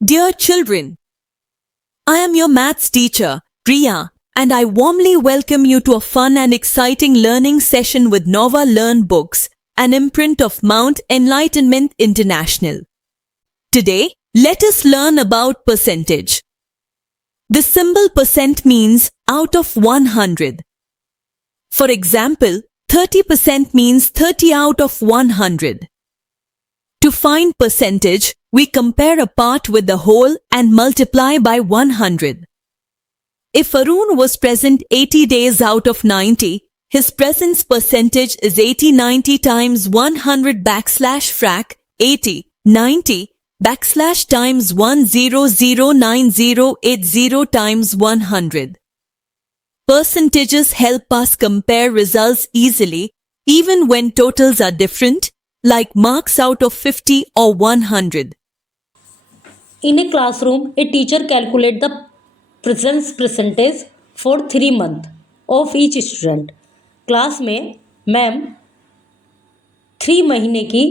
Dear children, I am your maths teacher, Priya, and I warmly welcome you to a fun and exciting learning session with Nova Learn Books, an imprint of Mount Enlightenment International. Today, let us learn about percentage. The symbol percent means out of 100. For example, 30% means 30 out of 100. To find percentage, we compare a part with the whole and multiply by 100. If Arun was present 80 days out of 90, his presence percentage is 80/90 times 100 backslash frac 80/90 backslash times 1009080 times 100. Percentages help us compare results easily even when totals are different, like marks out of 50 or 100. In a classroom, a teacher calculates the presence percentage for 3 months of each student. Class में ma'am 3 महीने की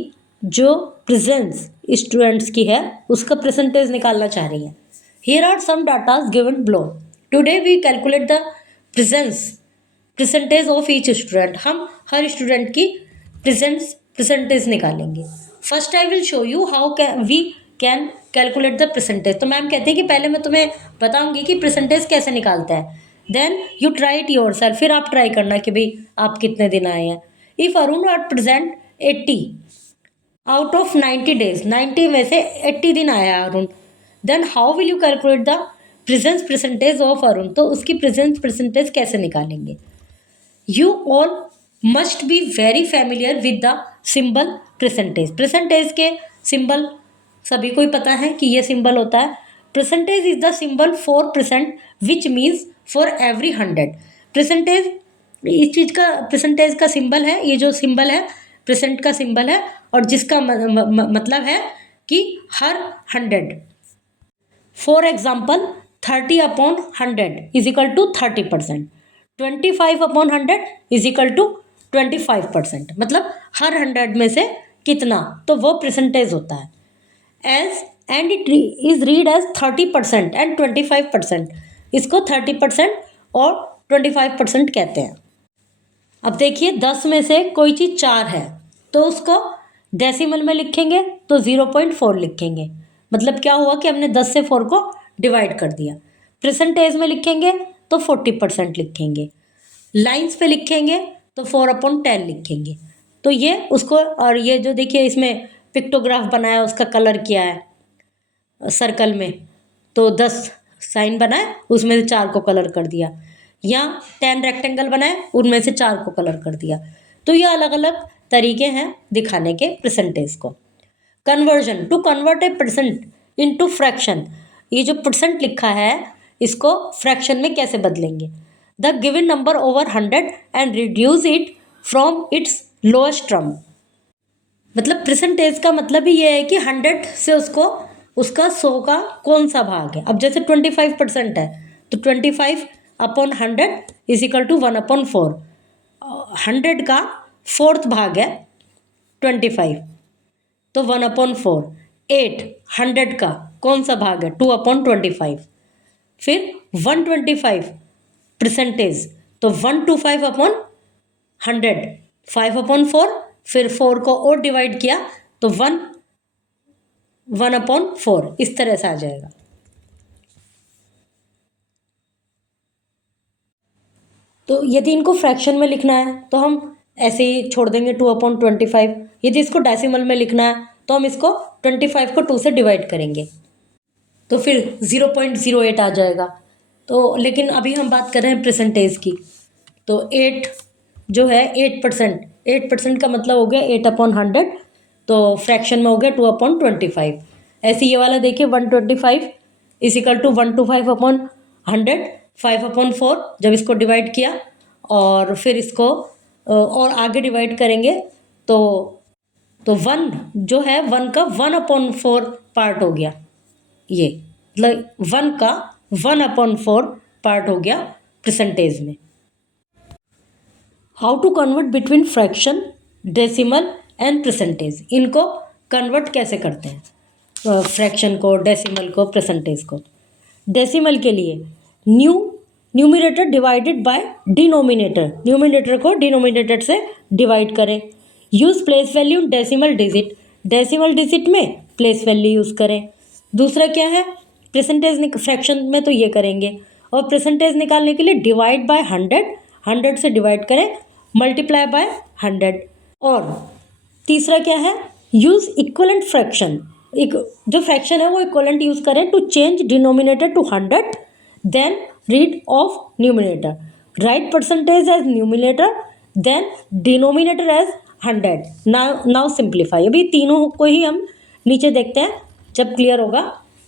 जो presence students की है उसका percentage निकालना चाह रही हैं. Here are some data given below. Today we calculate the presence percentage of each student. हम हर स्टूडेंट की presence परसेंटेज निकालेंगे. First I will show you how we can calculate the percentage. तो मैम कहते हैं कि पहले मैं तुम्हें बताऊंगी कि परसेंटेज कैसे निकालता है. Then you try it yourself. फिर आप ट्राई करना कि भाई आप कितने दिन आए हैं. If Arun are present 80 out of 90 days, 90 में से 80 दिन आया है Arun, then how will you calculate the presence percentage of Arun. तो उसकी प्रेजेंस परसेंटेज कैसे निकालेंगे. You all must be very familiar with the symbol percentage. Percentage के सिंबल सभी को ही पता है कि ये सिंबल होता है. Percentage is the symbol for percent which means for every 100. Percentage इस चीज़ का परसेंटेज का सिंबल है. ये जो सिंबल है परसेंट का सिंबल है और जिसका मतलब है कि हर 100. For example 30/100 is equal to 30%. 25/100 is equal to 25%. मतलब हर 100 में से कितना, तो वो परसेंटेज होता है. As and it is read as 30% and 25%. इसको 30% और 25% कहते हैं. अब देखिए 10 में से कोई चीज़ 4 है तो उसको डेसिमल में लिखेंगे तो 0.4 लिखेंगे. मतलब क्या हुआ कि हमने 10 से 4 को डिवाइड कर दिया. परसेंटेज में लिखेंगे तो 40% लिखेंगे. लाइंस पे लिखेंगे तो 4/10 लिखेंगे. तो ये उसको, और ये जो देखिए इसमें पिक्टोग्राफ बनाया उसका कलर किया है सर्कल में, तो 10 साइन बनाए उसमें से 4 को कलर कर दिया, या 10 रेक्टेंगल बनाए उनमें से 4 को कलर कर दिया. तो ये अलग अलग तरीके हैं दिखाने के परसेंटेज को. Conversion. To convert a percent into fraction. ये जो परसेंट लिखा है इसको फ्रैक्शन में कैसे बदलेंगे. The given number over 100 and reduce it from its lowest term. मतलब परसेंटेज का मतलब ही ये है कि 100 से उसको उसका 100 का कौन सा भाग है. अब जैसे 25% है तो 25/100 इज इक्वल टू 1/4. 100 का 4th भाग है 25, तो 1/4. 8 100 का कौन सा भाग है 2/25. फिर 125 परसेंटेज तो 125/100 5/4. फिर 4 को और डिवाइड किया तो 1/4. इस तरह से आ जाएगा. तो यदि इनको फ्रैक्शन में लिखना है तो हम ऐसे ही छोड़ देंगे 2/25. यदि इसको डेसिमल में लिखना है तो हम इसको 25 को 2 से डिवाइड करेंगे तो फिर 0.08 आ जाएगा. तो लेकिन अभी हम बात कर रहे हैं परसेंटेज की. तो 8 जो है 8%. 8% का मतलब हो गया 8/100. तो फ्रैक्शन में हो गया 2/25. ऐसे ये वाला देखिए 125 इज इक्वल टू 125/100 5/4. जब इसको डिवाइड किया और फिर इसको और आगे डिवाइड करेंगे तो 1 जो है 1 का 1/4 पार्ट हो गया. ये मतलब 1 का 1/4 पार्ट हो गया परसेंटेज में. How to convert between fraction, decimal and percentage. इनको कन्वर्ट कैसे करते हैं. फ्रैक्शन को, डेसिमल को, परसेंटेज को। डेसिमल के लिए numerator divided by denominator, numerator को डिनोमिनेटर से डिवाइड करें। Use place value decimal digit, decimal digit में प्लेस वैल्यू यूज़ करें। दूसरा क्या है, परसेंटेज फ्रैक्शन में तो ये करेंगे, और परसेंटेज निकालने के लिए डिवाइड बाय 100 से डिवाइड करें, मल्टीप्लाई बाय 100। और तीसरा क्या है, यूज़ इक्वलेंट फ्रैक्शन, एक जो फ्रैक्शन है वो इक्वलेंट यूज़ करें to change denominator to 100, then read off numerator, write percentage as numerator, then denominator as 100। Now simplify. अभी तीनों को ही हम नीचे देखते हैं, जब क्लियर होगा।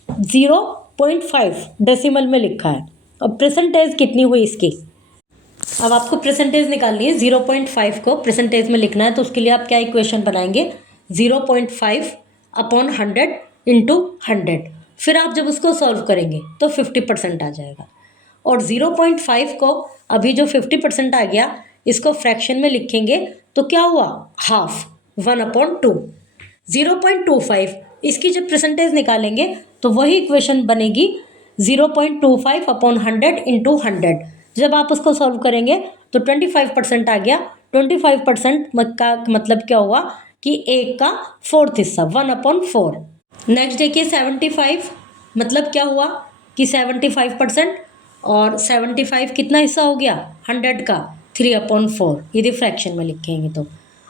0.5 डेसिमल में लिखा है, अब परसेंटेज कितनी हुई इसकी। अब आपको परसेंटेज निकालनी है, 0.5 को परसेंटेज में लिखना है, तो उसके लिए आप क्या इक्वेशन बनाएंगे, 0.5 अपॉन 100 इंटू 100। फिर आप जब उसको सॉल्व करेंगे तो 50% आ जाएगा। और 0.5 को अभी जो 50% आ गया, इसको फ्रैक्शन में लिखेंगे तो क्या हुआ, हाफ, 1/2। 0.25 इसकी जब परसेंटेज निकालेंगे तो वही इक्वेशन बनेगी, 0.25 अपॉन 100 इंटू 100। जब आप उसको सॉल्व करेंगे तो 25% आ गया। 25% का मतलब क्या हुआ कि 1 का 4th हिस्सा, 1/4। नेक्स्ट देखिए 75, मतलब क्या हुआ कि 75%, और 75 कितना हिस्सा हो गया, 100 का 3/4। यदि फ्रैक्शन में लिखेंगे तो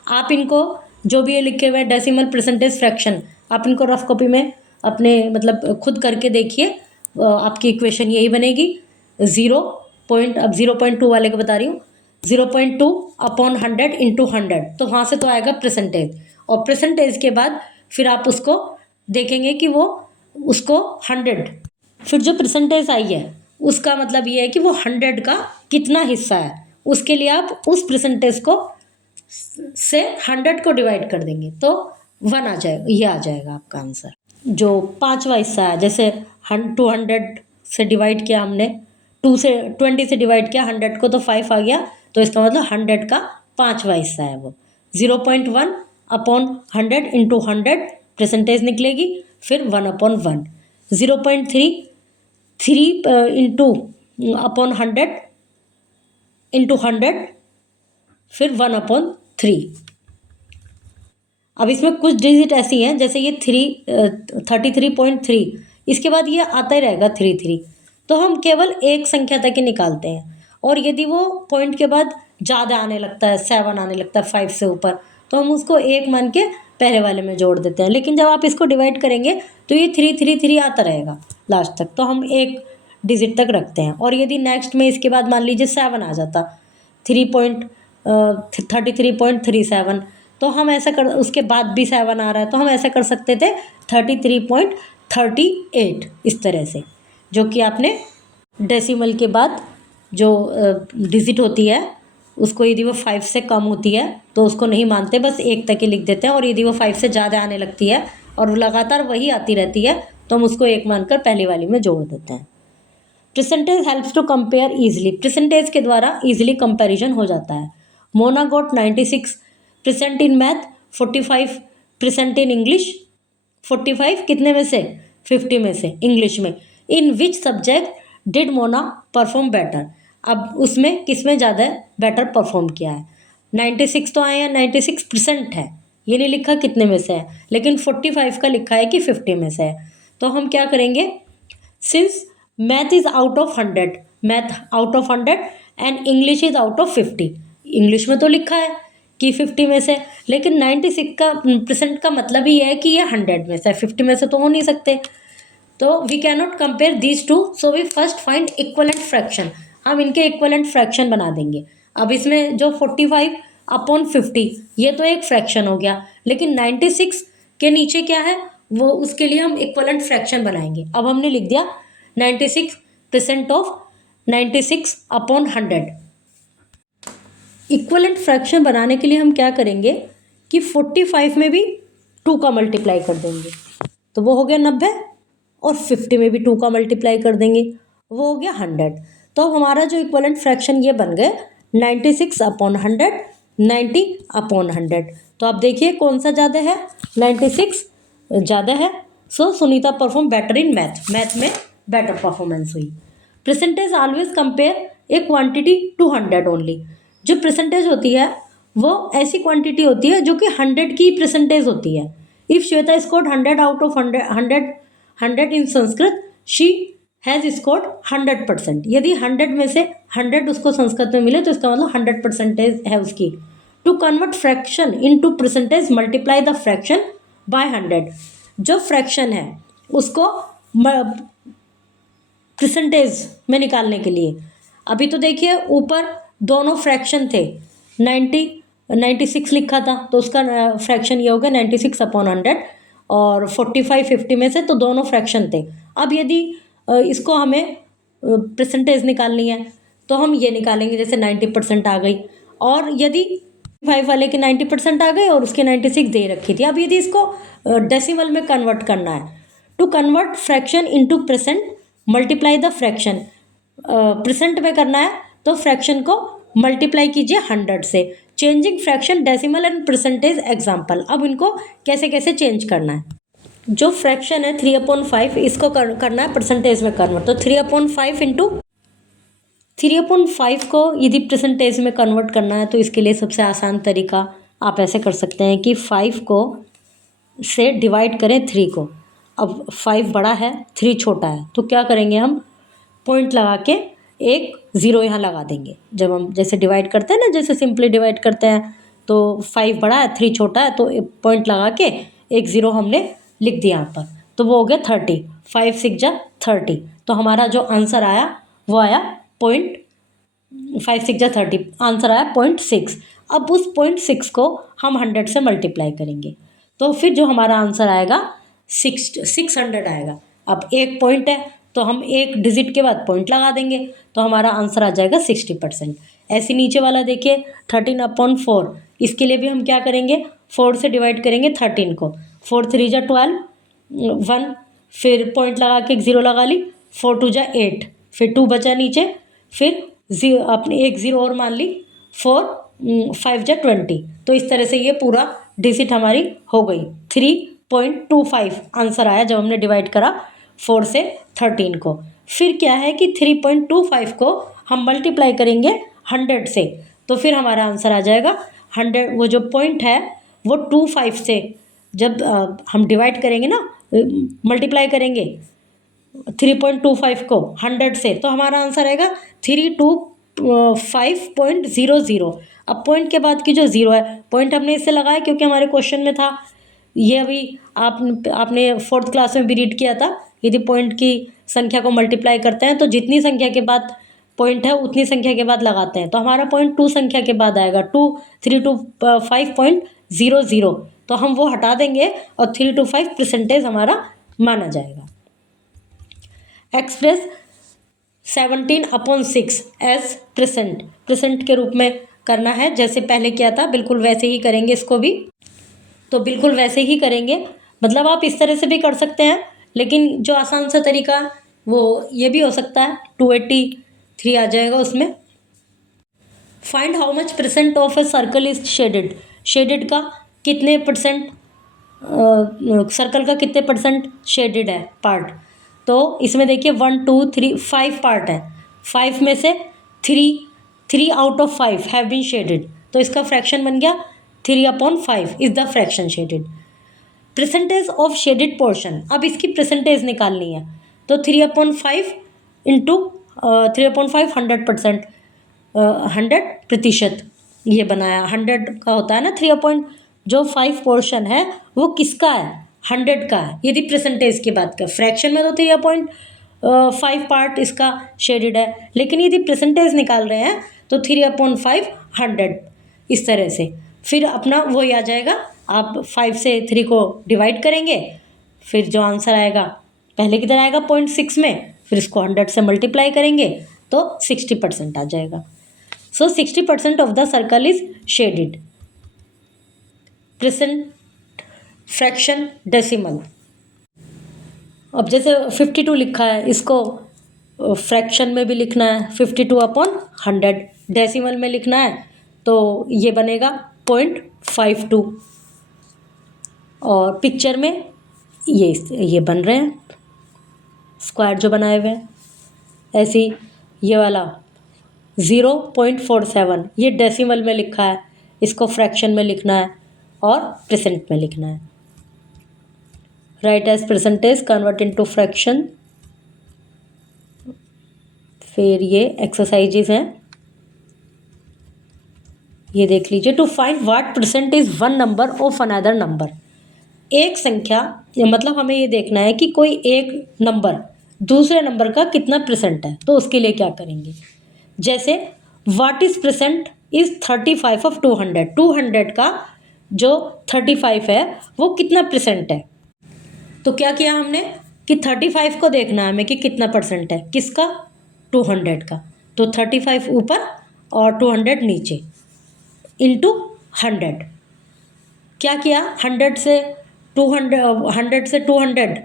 आप इनको जो भी ये लिखे हुए डेसिमल, परसेंटेज, फ्रैक्शन, आप इनको रफ कॉपी में अपने मतलब खुद करके देखिए, आपकी इक्वेशन यही बनेगी। 0.2 वाले को बता रही हूँ, 0.2 अपॉन 100 इंटू 100, तो वहाँ से तो आएगा परसेंटेज, और परसेंटेज के बाद फिर आप उसको देखेंगे कि वो उसको 100, फिर जो परसेंटेज आई है उसका मतलब ये है कि वो 100 का कितना हिस्सा है, उसके लिए आप उस परसेंटेज को से 100 को डिवाइड कर देंगे तो 1 आ जाएगा, ये आ जाएगा आपका आंसर। जो 5वां हिस्सा है, जैसे 200 से डिवाइड किया हमने, 20 से डिवाइड किया 100 को, तो 5 आ गया, तो इसका मतलब 100 का 5वां हिस्सा है वो। 0.1 अपॉन 100 इंटू 100 परसेंटेज निकलेगी, फिर 1/1। 0.3 इंटू अपॉन 100 इंटू 100, फिर 1/3। अब इसमें कुछ डिजिट ऐसी हैं, जैसे ये 33.3, इसके बाद ये आता ही रहेगा 33, तो हम केवल एक संख्या तक ही निकालते हैं। और यदि वो पॉइंट के बाद ज़्यादा आने लगता है, 7 आने लगता है 5 से ऊपर, तो हम उसको 1 मान के पहले वाले में जोड़ देते हैं। लेकिन जब आप इसको डिवाइड करेंगे तो ये 3 आता रहेगा लास्ट तक, तो हम एक डिजिट तक रखते हैं। और यदि नेक्स्ट में इसके बाद मान लीजिए 7 आ जाता, 33.37, तो हम ऐसा कर, उसके बाद भी 7 आ रहा है, तो हम ऐसा कर सकते थे 33.38, इस तरह से, जो कि आपने डेसिमल के बाद जो डिजिट होती है उसको यदि वो 5 से कम होती है तो उसको नहीं मानते, बस 1 तक ही लिख देते हैं। और यदि वो 5 से ज़्यादा आने लगती है और लगातार वही आती रहती है तो हम उसको 1 मानकर पहली वाली में जोड़ देते हैं। Percentage helps to compare easily, percentage के द्वारा ईजिली कंपैरिजन हो जाता है। Mona got 96% in math, 45% in English. 45 कितने में से, 50 में से इंग्लिश में। In which subject did Mona perform better, अब उसमें किस में ज़्यादा बेटर परफॉर्म किया है। 96 तो आए हैं, 96% है, ये नहीं लिखा कितने में से है, लेकिन 45 का लिखा है कि 50 में से है। तो हम क्या करेंगे, since math is out of 100, math out of 100 and English is out of 50, English में तो लिखा है कि 50 में से, लेकिन 96% का मतलब ही है कि ये 100 में से, 50 में से तो हो नहीं सकते। तो we can not compare these two, so we first find equivalent fraction, हम इनके इक्वलेंट फ्रैक्शन बना देंगे। अब इसमें जो 45/50 ये तो एक फ्रैक्शन हो गया, लेकिन 96 के नीचे क्या है वो, उसके लिए हम इक्वलेंट फ्रैक्शन बनाएंगे। अब हमने लिख दिया 96% ऑफ 96/100। इक्वलेंट फ्रैक्शन बनाने के लिए हम क्या करेंगे कि 45 में भी 2 का मल्टीप्लाई कर देंगे, तो वो हो गया 90, और 50 में भी 2 का मल्टीप्लाई कर देंगे, वो हो गया 100। तो हमारा जो इक्वलेंट फ्रैक्शन ये बन गए 96/100, 90/100। तो आप देखिए कौन सा ज़्यादा है, 96 ज़्यादा है, so Sunita perform better in math में बेटर परफॉर्मेंस हुई। Percentage always compare a quantity to 100 only. जो परसेंटेज होती है वो ऐसी क्वांटिटी होती है जो कि 100 की परसेंटेज होती है। If Shweta scored 100 out of 100 in Sanskrit, she has scored 100%। यदि 100 में से 100 उसको संस्कृत में मिले तो इसका मतलब 100% है उसकी। To convert fraction into percentage, multiply the fraction by 100। जो फ्रैक्शन है उसको परसेंटेज में निकालने के लिए, अभी तो देखिए ऊपर दोनों फ्रैक्शन थे, 96 लिखा था तो उसका फ्रैक्शन ये हो गया 96/100, और 45 50 में से तो दोनों फ्रैक्शन थे। अब यदि इसको हमें परसेंटेज निकालनी है तो हम ये निकालेंगे, जैसे 90% आ गई, और यदि 5 वाले की 90% आ गई और उसकी 96 दे रखी थी। अब यदि इसको डेसिमल में कन्वर्ट करना है, to convert fraction into percent, multiply the fraction. Percent में करना है तो फ्रैक्शन को मल्टीप्लाई कीजिए 100 से। Changing fraction decimal and percentage example. अब इनको कैसे कैसे चेंज करना है। जो फ्रैक्शन है 3/5, इसको करना है परसेंटेज में कन्वर्ट। तो 3/5 इंटू 3/5 को यदि परसेंटेज में कन्वर्ट करना है तो इसके लिए सबसे आसान तरीका आप ऐसे कर सकते हैं कि 5 को से डिवाइड करें 3 को। अब 5 बड़ा है 3 छोटा है तो क्या करेंगे, हम पॉइंट लगा के एक ज़ीरो यहाँ लगा देंगे। जब हम जैसे डिवाइड करते हैं ना, जैसे सिंपली डिवाइड करते हैं, तो 5 बड़ा है 3 छोटा है तो पॉइंट लगा के एक ज़ीरो हमने लिख दिया यहाँ पर, तो वो हो गया 30। 5 6 जा 30, तो हमारा जो आंसर आया वो आया 5 6 जा 30, आंसर आया 0.6। अब उस 0.6 को हम 100 से मल्टीप्लाई करेंगे तो फिर जो हमारा आंसर आएगा 600 आएगा। अब एक पॉइंट है तो हम एक डिजिट के बाद पॉइंट लगा देंगे तो हमारा आंसर आ जाएगा 60%। ऐसे नीचे वाला देखिए 13/4, इसके लिए भी हम क्या करेंगे, 4 से डिवाइड करेंगे 13 को। 4 3 जा 12, 1, फिर पॉइंट लगा के एक ज़ीरो लगा ली, 4 2 जा 8, फिर 2 बचा नीचे, फिर अपने एक ज़ीरो और मान ली, 4 5 जा 20। तो इस तरह से ये पूरा डिजिट हमारी हो गई। 3.25 आंसर आया जब हमने डिवाइड करा 4 से 13 को। फिर क्या है कि 3.25 को हम मल्टीप्लाई करेंगे 100 से, तो फिर हमारा आंसर आ जाएगा 100। वो जो पॉइंट है वो 25 से जब हम डिवाइड करेंगे ना, मल्टीप्लाई करेंगे 3.25 को 100 से, तो हमारा आंसर आएगा 325.00। अब पॉइंट के बाद की जो ज़ीरो है, पॉइंट हमने इससे लगाया क्योंकि हमारे क्वेश्चन में था। ये अभी आपने 4th क्लास में भी रीड किया था। यदि पॉइंट की संख्या को मल्टीप्लाई करते हैं तो जितनी संख्या के बाद पॉइंट है उतनी संख्या के बाद लगाते हैं, तो हमारा पॉइंट 2 संख्या के बाद आएगा, 325.00, तो हम वो हटा देंगे और 325% हमारा माना जाएगा। एक्सप्रेस 17/6 एज प्रेजेंट के रूप में करना है, जैसे पहले किया था बिल्कुल वैसे ही करेंगे इसको भी। तो बिल्कुल वैसे ही करेंगे, मतलब आप इस तरह से भी कर सकते हैं, लेकिन जो आसान सा तरीका वो ये भी हो सकता है। 283 आ जाएगा उसमें। Find how much % of a circle is shaded. Shaded का कितने परसेंट, सर्कल का कितने % शेडेड है पार्ट। तो इसमें देखिए 1 2 3 5 पार्ट है, 5 में से 3 out of 5 have been shaded, तो इसका फ्रैक्शन बन गया 3/5 is the fraction shaded. Percentage of shaded portion, अब इसकी परसेंटेज निकालनी है, तो 3/5 इंटू 3/5 100%, 100%, ये बनाया 100 का होता है ना 3/5 पोर्शन है वो किसका है, 100 का है। यदि परसेंटेज की बात करें, फ्रैक्शन में तो 3/5 पार्ट इसका शेडेड है, लेकिन यदि परसेंटेज निकाल रहे हैं तो 3/5 100, इस तरह से। फिर अपना वही आ जाएगा, आप 5 से 3 को डिवाइड करेंगे, फिर जो आंसर आएगा पहले की तरह आएगा 0.6 में, फिर इसको 100 से मल्टीप्लाई करेंगे तो 60% आ जाएगा। सो 60% of the circle is shaded. Percent, fraction, decimal. अब जैसे 52 लिखा है, इसको फ्रैक्शन में भी लिखना है 52/100, डेसिमल में लिखना है तो ये बनेगा 0.52, और पिक्चर में ये बन रहे हैं स्क्वायर जो बनाए हुए हैं। ऐसे ही ये वाला 0.47 ये डेसिमल में लिखा है, इसको फ्रैक्शन में लिखना है और परसेंट में लिखना है। Write as percentage convert into fraction. फिर ये एक्सरसाइजेज हैं, ये देख लीजिए। To find what percent is one number of another number. एक संख्या मतलब हमें ये देखना है कि कोई एक नंबर दूसरे नंबर का कितना परसेंट है, तो उसके लिए क्या करेंगे। जैसे what is percent is 35 of 200। 200 का जो 35 है वो कितना परसेंट है। तो क्या किया हमने कि 35 को देखना है हमें कि कितना परसेंट है, किसका, 200 का। तो 35 ऊपर और 200 नीचे इंटू 100। क्या किया, 100 से 200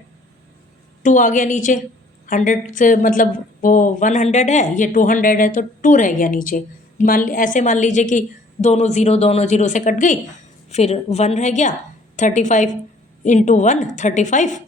2 आ गया नीचे। 100 से मतलब वो 100 है, ये 200 है, तो 2 रह गया नीचे। ऐसे मान लीजिए कि दोनों जीरो से कट गई, फिर 1 रह गया। 35 इंटू 1 35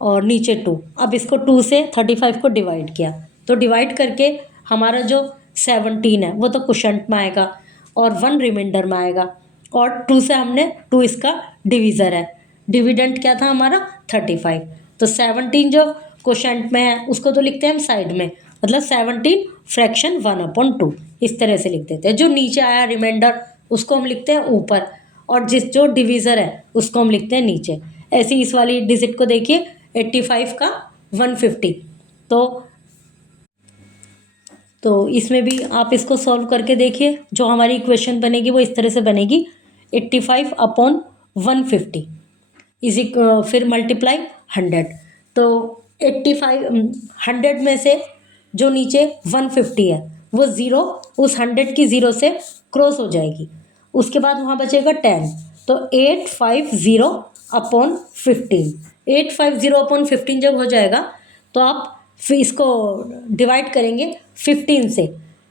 और नीचे 2। अब इसको 2 से 35 को डिवाइड किया, तो डिवाइड करके हमारा जो 17 है वो तो क्वोशंट में आएगा और 1 रिमाइंडर में आएगा। और 2 से हमने 2 इसका डिवीज़र है, डिविडेंड क्या था हमारा 35। तो 17 जो क्वोशंट में है उसको तो लिखते हैं हम साइड में, मतलब 17 फ्रैक्शन 1/2 इस तरह से लिख देते हैं। जो नीचे आया रिमाइंडर उसको हम लिखते हैं ऊपर, और जो डिवीज़र है उसको हम लिखते हैं नीचे। ऐसे इस वाली डिजिट को देखिए, 85 का 150। तो इसमें भी आप इसको सॉल्व करके देखिए, जो हमारी इक्वेशन बनेगी वो इस तरह से बनेगी 85/150 फिर मल्टीप्लाई 100। तो 100 में से जो नीचे 150 है वो ज़ीरो उस 100 की ज़ीरो से क्रॉस हो जाएगी, उसके बाद वहाँ बचेगा 10। तो 850/15 850/15 जब हो जाएगा तो आप फिर इसको डिवाइड करेंगे 15 से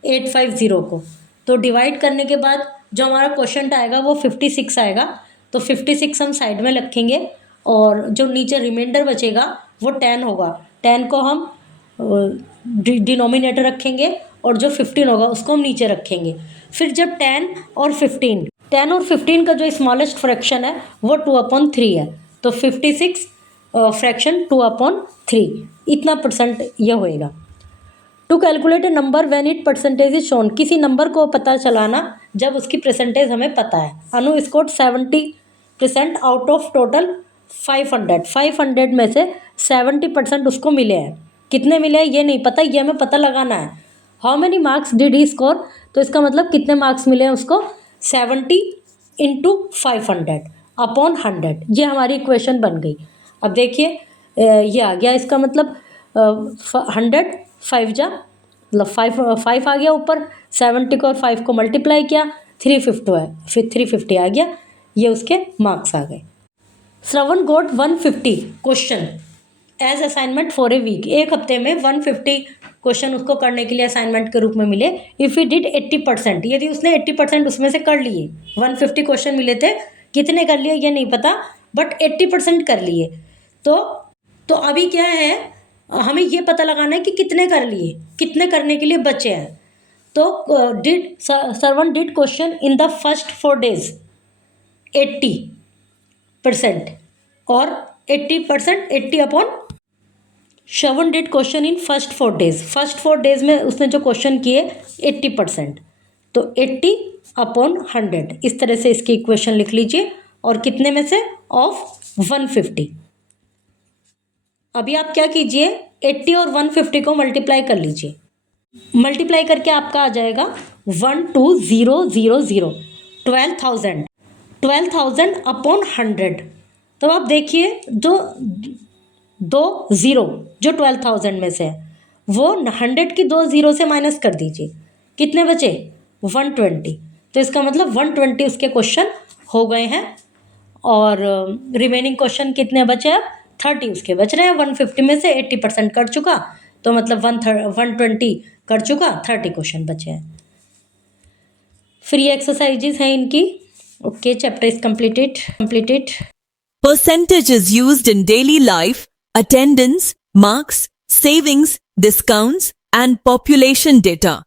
850 को। तो डिवाइड करने के बाद जो हमारा क्वोशंट आएगा वो 56 आएगा। तो 56 हम साइड में रखेंगे और जो नीचे रिमाइंडर बचेगा वो 10 होगा। 10 को हम डिनोमिनेटर रखेंगे और जो 15 होगा उसको हम नीचे रखेंगे। फिर जब 10 और 15 का जो स्मॉलेस्ट फ्रैक्शन है वो 2/3 है, तो 56 फ्रैक्शन 2/3 इतना परसेंट ये होएगा। To calculate a number when it percentage is shown. किसी नंबर को पता चलाना जब उसकी परसेंटेज हमें पता है। Anu scored 70% out of total 500 में से 70% उसको मिले हैं। कितने मिले हैं ये नहीं पता, ये हमें पता लगाना है। How many marks did he score, तो इसका मतलब कितने मार्क्स मिले हैं उसको, 70 इंटू 500/100। ये हमारी इक्वेशन बन गई। अब देखिए ये आ गया, इसका मतलब 100 5 जा मतलब 5 आ गया ऊपर, 70 को और 5 को मल्टीप्लाई किया 350 है, फिर 350 आ गया, ये उसके मार्क्स आ गए। Shravan got 150 question as assignment for a week. एक हफ्ते में 150 क्वेश्चन उसको करने के लिए असाइनमेंट के रूप में मिले। इफ़ ही डिड 80%, यदि उसने 80% उसमें से कर लिए, 150 क्वेश्चन मिले थे, कितने कर लिए ये नहीं पता, बट 80% कर लिए। तो अभी क्या है, हमें ये पता लगाना है कि कितने कर लिए, कितने करने के लिए बचे हैं। तो Shravan did question in the first 4 days 80% और 80% 80 Shravan did question in first 4 days। First 4 days में उसने जो क्वेश्चन किए 80%, तो 80/100 इस तरह से इसकी इक्वेशन लिख लीजिए। और कितने में से, ऑफ 150। अभी आप क्या कीजिए, 80 और 150 को मल्टीप्लाई कर लीजिए। मल्टीप्लाई करके आपका आ जाएगा 12000 12,000/100। तो आप देखिए जो 2 ज़ीरो जो 12,000 में से है वो 100 की 2 ज़ीरो से माइनस कर दीजिए, कितने बचे 120। तो इसका मतलब 120 उसके क्वेश्चन हो गए हैं। और रिमेनिंग क्वेश्चन कितने बचे, अब 30 उसके बच रहे हैं। 150 में से 80% कर चुका, तो मतलब 120 कर चुका, 30 क्वेश्चन बचे हैं। फिर ये एक्सरसाइजेज हैं इनकी। Okay, chapter is completed. Percentage is used in daily life, attendance, marks, savings, discounts, and population data.